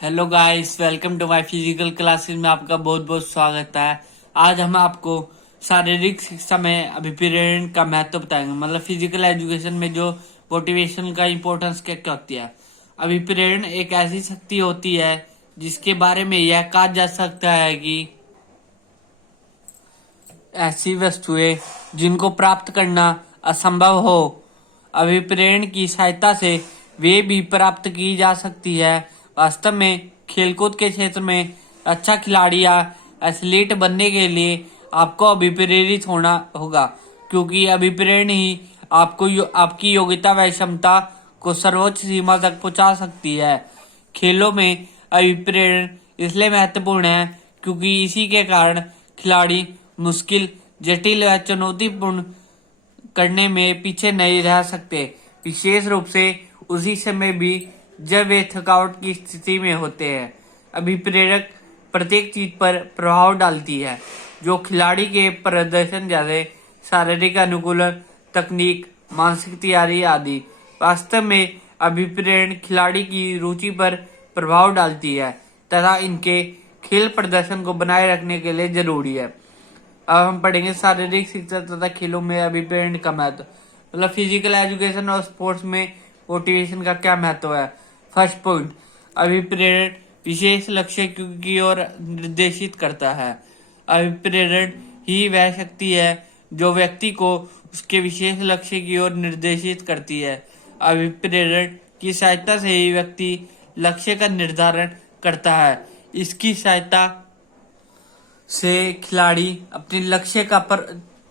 Hello guys, welcome to my physical classes में आपका बहुत बहुत स्वागत है। आज हम आपको शारीरिक शिक्षा में अभिप्रेरण का महत्व बताएंगे। मतलब फिजिकल एजुकेशन में जो मोटिवेशन का इम्पोर्टेंस क्या क्या होती है। अभिप्रेरण एक ऐसी शक्ति होती है जिसके बारे में यह कहा जा सकता है कि ऐसी वस्तुएं जिनको प्राप्त करना असंभव हो, अभिप्रेरण की सहायता से वे भी प्राप्त की जा सकती है। वास्तव में खेलकूद के क्षेत्र में अच्छा खिलाड़ी या एथलीट बनने के लिए आपको अभिप्रेरित होना होगा, क्योंकि अभिप्रेरण ही आपको आपकी योग्यता व क्षमता को सर्वोच्च सीमा तक पहुंचा सकती है। खेलों में अभिप्रेरण इसलिए महत्वपूर्ण है क्योंकि इसी के कारण खिलाड़ी मुश्किल, जटिल व चुनौतीपूर्ण करने में पीछे नहीं रह सकते, विशेष रूप से उसी समय भी जब वे थकावट की स्थिति में होते हैं। अभिप्रेरक प्रत्येक चीज पर प्रभाव डालती है, जो खिलाड़ी के प्रदर्शन जैसे शारीरिक अनुकूलन, तकनीक, मानसिक तैयारी आदि। वास्तव में अभिप्रेरण खिलाड़ी की रुचि पर प्रभाव डालती है तथा इनके खेल प्रदर्शन को बनाए रखने के लिए जरूरी है। अब हम पढ़ेंगे शारीरिक शिक्षा तथा खेलों में अभिप्रेरण का महत्व। मतलब फिजिकल एजुकेशन और स्पोर्ट्स में मोटिवेशन का क्या महत्व है। फर्स्ट पॉइंट, अभिप्रेरण विशेष लक्ष्य की ओर निर्देशित करता है। अभिप्रेरण ही वह शक्ति है जो व्यक्ति को उसके विशेष लक्ष्य की ओर निर्देशित करती है। अभिप्रेरण की सहायता से ही व्यक्ति लक्ष्य का निर्धारण करता है। इसकी सहायता से खिलाड़ी अपने लक्ष्य का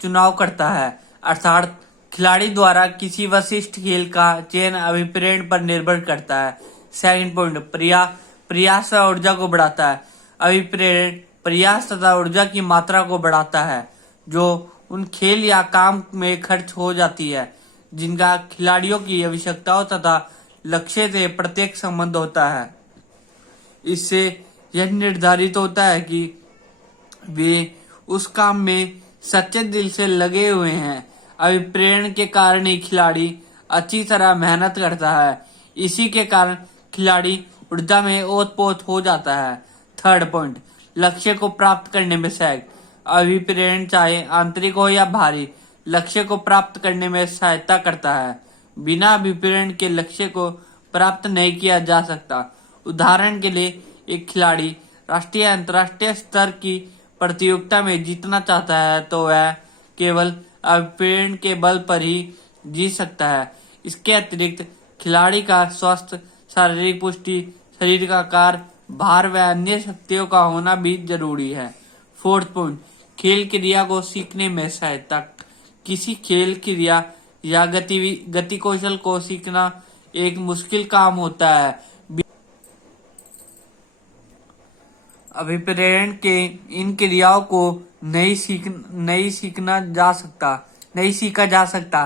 चुनाव करता है, अर्थात खिलाड़ी द्वारा किसी विशिष्ट खेल का चयन अभिप्रेरण पर निर्भर करता है। सेकंड पॉइंट, प्रयास व ऊर्जा को बढ़ाता है। अभिप्रेरण प्रयास तथा ऊर्जा की मात्रा को बढ़ाता है जो उन खेल या काम में खर्च हो जाती है जिनका खिलाड़ियों की आवश्यकताओं तथा लक्ष्य से प्रत्येक संबंध होता है। इससे यह निर्धारित होता है कि वे उस काम में सच्चे दिल से लगे हुए हैं। अभिप्रेरण के कारण ही खिलाड़ी अच्छी तरह मेहनत करता है। इसी के कारण खिलाड़ी ऊर्जा में ओतप्रोत हो जाता है। थर्ड पॉइंट, लक्ष्य को प्राप्त करने में सहयोग। अभिप्रेरण चाहे आंतरिक हो या बाहरी, लक्ष्य को प्राप्त करने में सहायता करता है। बिना अभिप्रेरण के लक्ष्य को प्राप्त नहीं किया जा सकता। उदाहरण के लिए, एक खिलाड़ी राष्ट्रीय अंतर्राष्ट्रीय स्तर की प्रतियोगिता में जीतना चाहता है तो वह केवल अभिप्रेरण के बल पर ही जीत सकता है। इसके अतिरिक्त खिलाड़ी का स्वास्थ्य, शारीरिक पुष्टि, शरीर का आकार, भार व अन्य शक्तियों का होना भी जरूरी है। फोर्थ पॉइंट, खेल क्रिया को सीखने में सहायता। किसी खेल क्रिया या गति कौशल को सीखना एक मुश्किल काम होता है। अभिप्रेरण के इन क्रियाओं को नहीं सीखा जा सकता।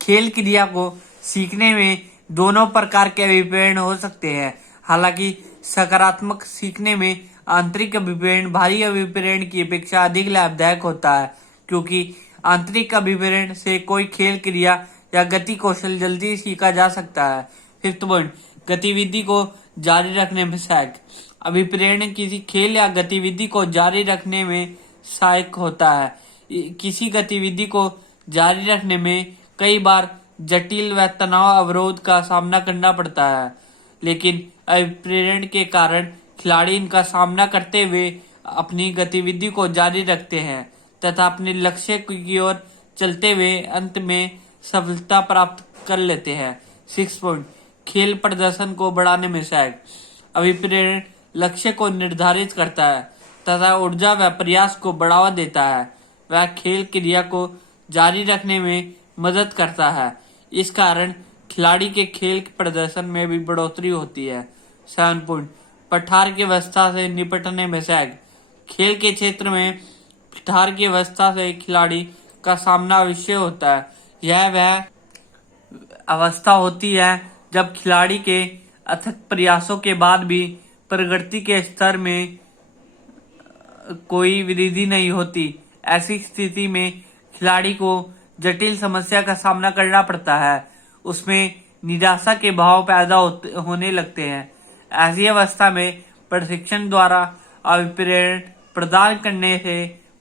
खेल क्रिया को सीखने में दोनों प्रकार के अभिप्रेरण हो सकते हैं। हालांकि सकारात्मक सीखने में आंतरिक अभिप्रेरण बाहरी अभिप्रेरण की अपेक्षा अधिक लाभदायक होता है, क्योंकि आंतरिक अभिप्रेरण से कोई खेल क्रिया या गति कौशल जल्दी सीखा जा सकता है। फिफ्थ पॉइंट, गतिविधि को जारी रखने में सहायक। अभिप्रेरण किसी खेल या गतिविधि को जारी रखने में सहायक होता है। किसी गतिविधि को जारी रखने में कई बार जटिल व तनाव अवरोध का सामना करना पड़ता है, लेकिन अभिप्रेरण के कारण खिलाड़ी इनका सामना करते हुए अपनी गतिविधि को जारी रखते हैं तथा अपने लक्ष्य की ओर चलते हुए अंत में सफलता प्राप्त कर लेते हैं। सिक्स पॉइंट, खेल प्रदर्शन को बढ़ाने में सहायक। अभिप्रेरण लक्ष्य को निर्धारित करता है तथा ऊर्जा व प्रयास को बढ़ावा देता है। वह खेल क्रिया को जारी रखने में मदद करता है। इस कारण खिलाड़ी के खेल प्रदर्शन में भी बढ़ोतरी होती है। 7 पॉइंट, पठार की अवस्था से निपटने में सहायक। खेल के क्षेत्र में पठार की अवस्था से खिलाड़ी का सामना अवश्य होता है। यह वह अवस्था होती है जब खिलाड़ी के अथक प्रयासों के बाद भी प्रगति के स्तर में कोई वृद्धि नहीं होती। ऐसी स्थिति में खिलाड़ी को जटिल समस्या का सामना करना पड़ता है। उसमें निराशा के भाव पैदा होने लगते हैं। ऐसी अवस्था में प्रशिक्षण द्वारा अभिप्रेरण प्रदान करने से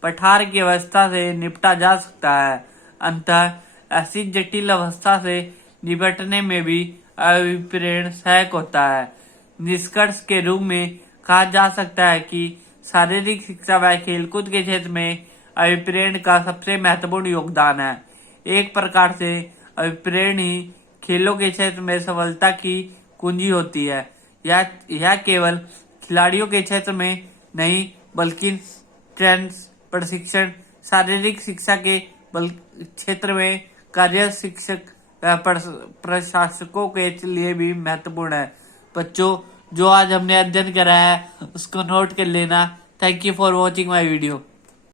पठार की अवस्था से निपटा जा सकता है। अंततः ऐसी जटिल अवस्था से निपटने में भी अभिप्रेरण सहायक होता है। निष्कर्ष के रूप में कहा जा सकता है कि शारीरिक शिक्षा व खेलकूद के क्षेत्र में अभिप्रेरण का सबसे महत्वपूर्ण योगदान है। एक प्रकार से अभिप्रेरण ही खेलों के क्षेत्र में सफलता की कुंजी होती है। यह केवल खिलाड़ियों के क्षेत्र में नहीं बल्कि ट्रेनर्स, प्रशिक्षण, शारीरिक शिक्षा के क्षेत्र में कार्य शिक्षक व प्रशासकों के लिए भी महत्वपूर्ण है। बच्चों, जो आज हमने अध्ययन करा है उसको नोट कर लेना। Thank you for watching my video.